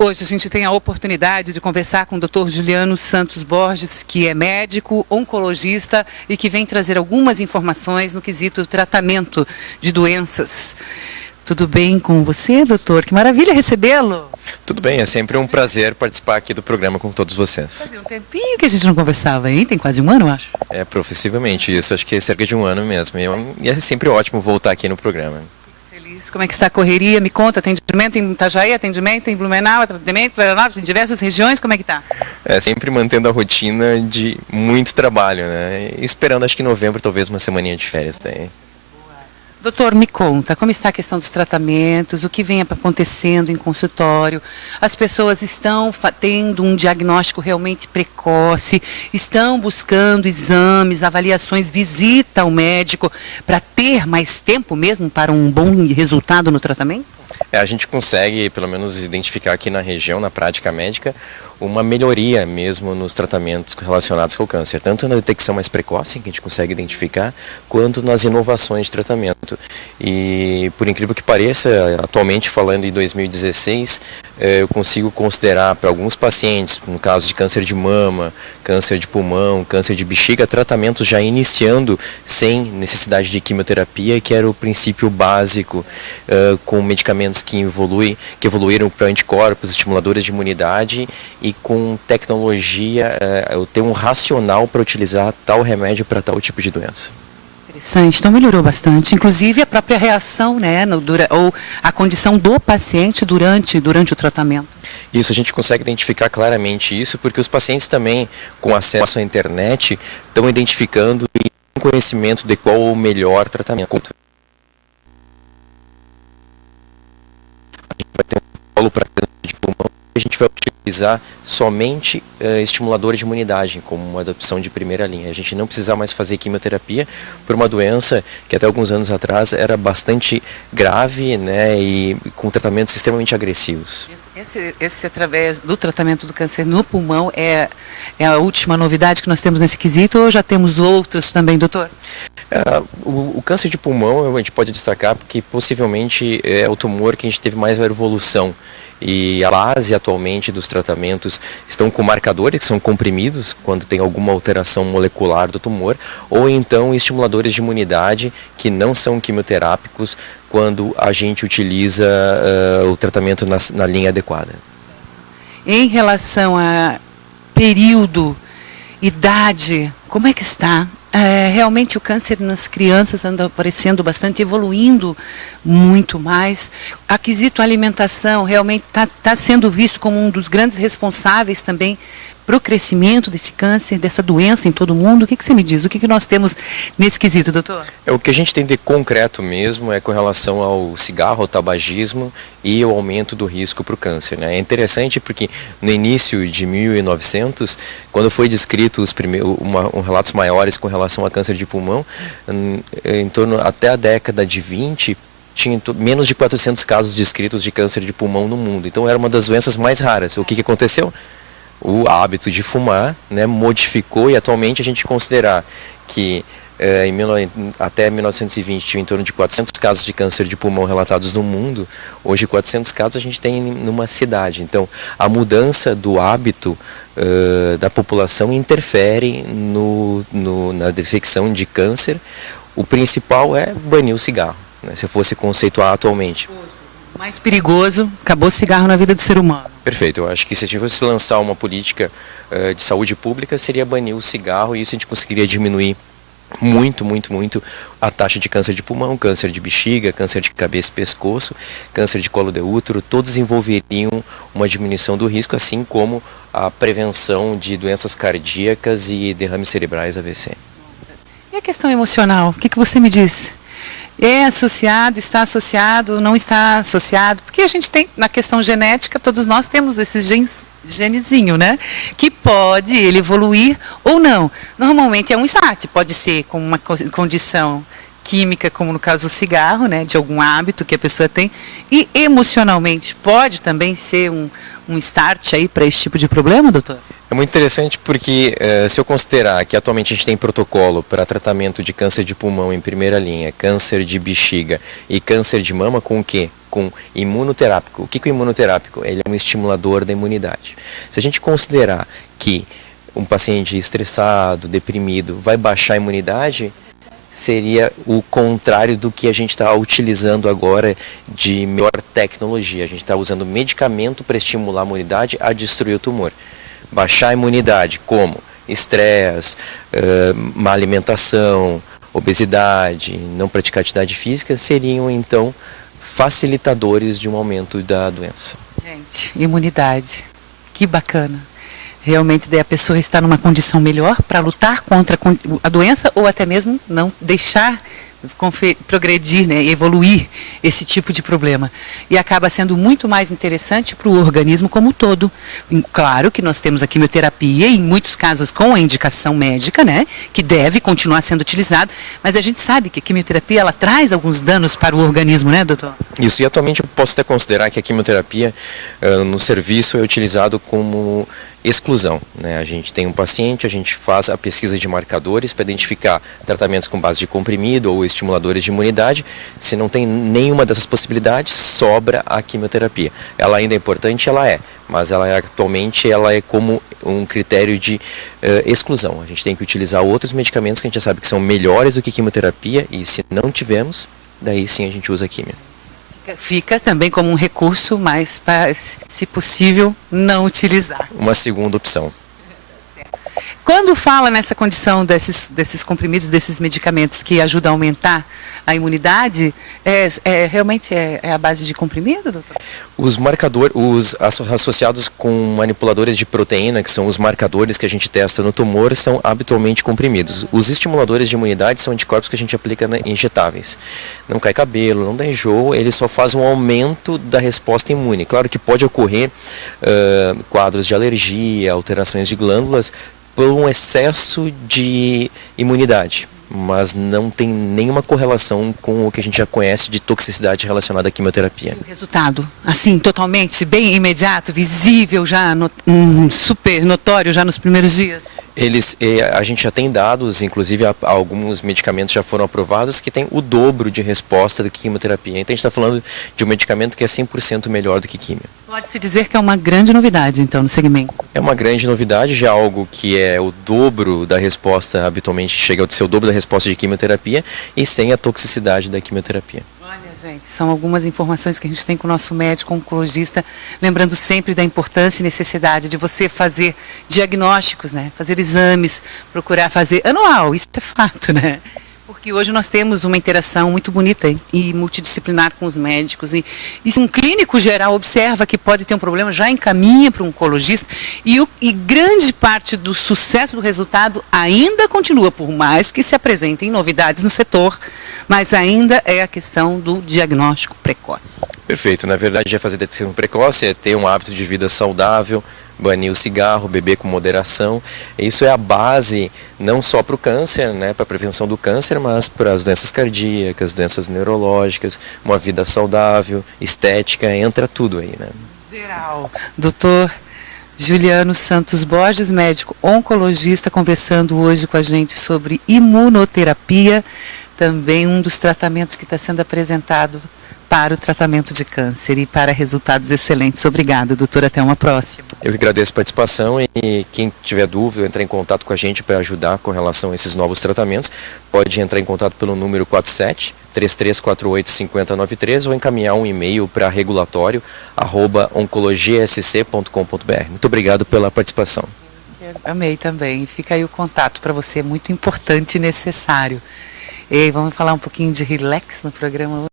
Hoje a gente tem a oportunidade de conversar com o Dr. Juliano Santos Borges, que é médico, oncologista e que vem trazer algumas informações no quesito tratamento de doenças. Tudo bem com você, doutor? Que maravilha recebê-lo. Tudo bem, é sempre um prazer participar aqui do programa com todos vocês. Fazia um tempinho que a gente não conversava, hein? Tem quase um ano, eu acho. É, professivamente isso, acho que é cerca de um ano mesmo. E é sempre ótimo voltar aqui no programa. Como é que está a correria? Me conta, atendimento em Itajaí, atendimento em Blumenau, atendimento em Florianópolis, em diversas regiões, como é que está? É, sempre mantendo a rotina de muito trabalho, né? E esperando, acho que em novembro, talvez uma semaninha de férias daí. Doutor, me conta, como está a questão dos tratamentos, o que vem acontecendo em consultório? As pessoas estão tendo um diagnóstico realmente precoce, estão buscando exames, avaliações, visita ao médico para ter mais tempo mesmo para um bom resultado no tratamento? A gente consegue, pelo menos, identificar aqui na região, na prática médica, uma melhoria mesmo nos tratamentos relacionados com o câncer, tanto na detecção mais precoce, que a gente consegue identificar, quanto nas inovações de tratamento. E, por incrível que pareça, atualmente falando em 2016, eu consigo considerar para alguns pacientes, no caso de câncer de mama, câncer de pulmão, câncer de bexiga, tratamentos já iniciando sem necessidade de quimioterapia, que era o princípio básico, com medicamentos que evoluíram para anticorpos, estimuladores de imunidade, e com tecnologia, eu tenho um racional para utilizar tal remédio para tal tipo de doença. Interessante, então melhorou bastante, inclusive a própria reação, né, ou a condição do paciente durante o tratamento. Isso, a gente consegue identificar claramente isso, porque os pacientes também, com acesso à internet, estão identificando e têm conhecimento de qual o melhor tratamento. A gente vai ter um polo para câncer de pulmão, a gente vai utilizar somente estimuladores de imunidade como uma opção de primeira linha. A gente não precisa mais fazer quimioterapia por uma doença que até alguns anos atrás era bastante grave, né, e com tratamentos extremamente agressivos. Esse através do tratamento do câncer no pulmão é a última novidade que nós temos nesse quesito, ou já temos outros também, doutor? O câncer de pulmão a gente pode destacar porque possivelmente é o tumor que a gente teve mais evolução. E a base atualmente dos tratamentos estão com marcadores que são comprimidos quando tem alguma alteração molecular do tumor, ou então estimuladores de imunidade que não são quimioterápicos quando a gente utiliza o tratamento na linha adequada. Em relação a período, idade, como é que está? Realmente o câncer nas crianças anda aparecendo bastante, evoluindo muito mais. A quesito alimentação realmente está sendo visto como um dos grandes responsáveis também para o crescimento desse câncer, dessa doença em todo o mundo. O que você me diz? O que nós temos nesse quesito, doutor? O que a gente tem de concreto mesmo é com relação ao cigarro, ao tabagismo e o aumento do risco para o câncer, né? É interessante porque no início de 1900, quando foi descrito os relatos maiores com relação a câncer de pulmão, em torno até a década de 20, tinha menos de 400 casos descritos de câncer de pulmão no mundo. Então era uma das doenças mais raras. O que aconteceu? O hábito de fumar, né, modificou, e atualmente a gente considerar que até 1920 tinha em torno de 400 casos de câncer de pulmão relatados no mundo. Hoje 400 casos a gente tem numa cidade. Então a mudança do hábito da população interfere na detecção de câncer. O principal é banir o cigarro, né, se eu fosse conceituar atualmente. Mais perigoso, acabou o cigarro na vida do ser humano. Perfeito, eu acho que se a gente fosse lançar uma política de saúde pública, seria banir o cigarro, e isso a gente conseguiria diminuir muito a taxa de câncer de pulmão, câncer de bexiga, câncer de cabeça e pescoço, câncer de colo de útero. Todos envolveriam uma diminuição do risco, assim como a prevenção de doenças cardíacas e derrames cerebrais AVC. E a questão emocional, o que você me diz? É associado, está associado, não está associado? Porque a gente tem, na questão genética, todos nós temos esses genezinho, né? Que pode ele evoluir ou não. Normalmente é um start, pode ser com uma condição química, como no caso do cigarro, né? De algum hábito que a pessoa tem. E emocionalmente, pode também ser um start aí para esse tipo de problema, doutor? É muito interessante porque se eu considerar que atualmente a gente tem protocolo para tratamento de câncer de pulmão em primeira linha, câncer de bexiga e câncer de mama, com o quê? com imunoterápico. O que é o imunoterápico? Ele é um estimulador da imunidade. Se a gente considerar que um paciente estressado, deprimido, vai baixar a imunidade, seria o contrário do que a gente está utilizando agora de melhor tecnologia. A gente está usando medicamento para estimular a imunidade a destruir o tumor. Baixar a imunidade, como estresse, má alimentação, obesidade, não praticar atividade física, seriam então facilitadores de um aumento da doença. Gente, imunidade, que bacana. Realmente daí a pessoa está numa condição melhor para lutar contra a doença ou até mesmo não deixar progredir, né, evoluir esse tipo de problema. E acaba sendo muito mais interessante para o organismo como um todo. Claro que nós temos a quimioterapia, em muitos casos com a indicação médica, né, que deve continuar sendo utilizado, mas a gente sabe que a quimioterapia ela traz alguns danos para o organismo, né, doutor? Isso, e atualmente eu posso até considerar que a quimioterapia no serviço é utilizado como exclusão, né? A gente tem um paciente, a gente faz a pesquisa de marcadores para identificar tratamentos com base de comprimido ou estimuladores de imunidade. Se não tem nenhuma dessas possibilidades, sobra a quimioterapia. Ela ainda é importante, mas atualmente ela é como um critério de exclusão. A gente tem que utilizar outros medicamentos que a gente já sabe que são melhores do que quimioterapia e se não tivermos, daí sim a gente usa a quimio. Fica também como um recurso, mas, se possível, não utilizar. Uma segunda opção. Quando fala nessa condição desses comprimidos, desses medicamentos que ajudam a aumentar a imunidade, realmente é a base de comprimido, doutor? Os marcadores, associados com manipuladores de proteína, que são os marcadores que a gente testa no tumor, são habitualmente comprimidos. Os estimuladores de imunidade são anticorpos que a gente aplica injetáveis. Não cai cabelo, não dá enjoo, ele só faz um aumento da resposta imune. Claro que pode ocorrer quadros de alergia, alterações de glândulas, por um excesso de imunidade, mas não tem nenhuma correlação com o que a gente já conhece de toxicidade relacionada à quimioterapia. E o resultado, assim, totalmente, bem imediato, visível, já super notório já nos primeiros dias? A gente já tem dados, inclusive alguns medicamentos já foram aprovados que tem o dobro de resposta do que quimioterapia. Então a gente está falando de um medicamento que é 100% melhor do que quimio. Pode-se dizer que é uma grande novidade, então, no segmento? É uma grande novidade, já algo que é o dobro da resposta, habitualmente chega a ser o dobro da resposta de quimioterapia e sem a toxicidade da quimioterapia. Gente, são algumas informações que a gente tem com o nosso médico oncologista, lembrando sempre da importância e necessidade de você fazer diagnósticos, né? Fazer exames, procurar fazer anual, isso é fato, né? Porque hoje nós temos uma interação muito bonita e multidisciplinar com os médicos. E se um clínico geral observa que pode ter um problema, já encaminha para um oncologista. E grande parte do sucesso do resultado ainda continua, por mais que se apresentem novidades no setor, mas ainda é a questão do diagnóstico precoce. Perfeito. Na verdade, é fazer detecção precoce, é ter um hábito de vida saudável, banir o cigarro, beber com moderação. Isso é a base não só para o câncer, né, para a prevenção do câncer, mas para as doenças cardíacas, doenças neurológicas, uma vida saudável, estética, entra tudo aí, né? Geral. Doutor Juliano Santos Borges, médico oncologista, conversando hoje com a gente sobre imunoterapia, também um dos tratamentos que está sendo apresentado para o tratamento de câncer e para resultados excelentes. Obrigada, doutora. Até uma próxima. Eu que agradeço a participação e quem tiver dúvida, entrar em contato com a gente para ajudar com relação a esses novos tratamentos, pode entrar em contato pelo número 47-3348-5093 ou encaminhar um e-mail para regulatório@oncologiasc.com.br. Muito obrigado pela participação. Eu amei também. Fica aí o contato para você, muito importante e necessário. E vamos falar um pouquinho de relax no programa hoje.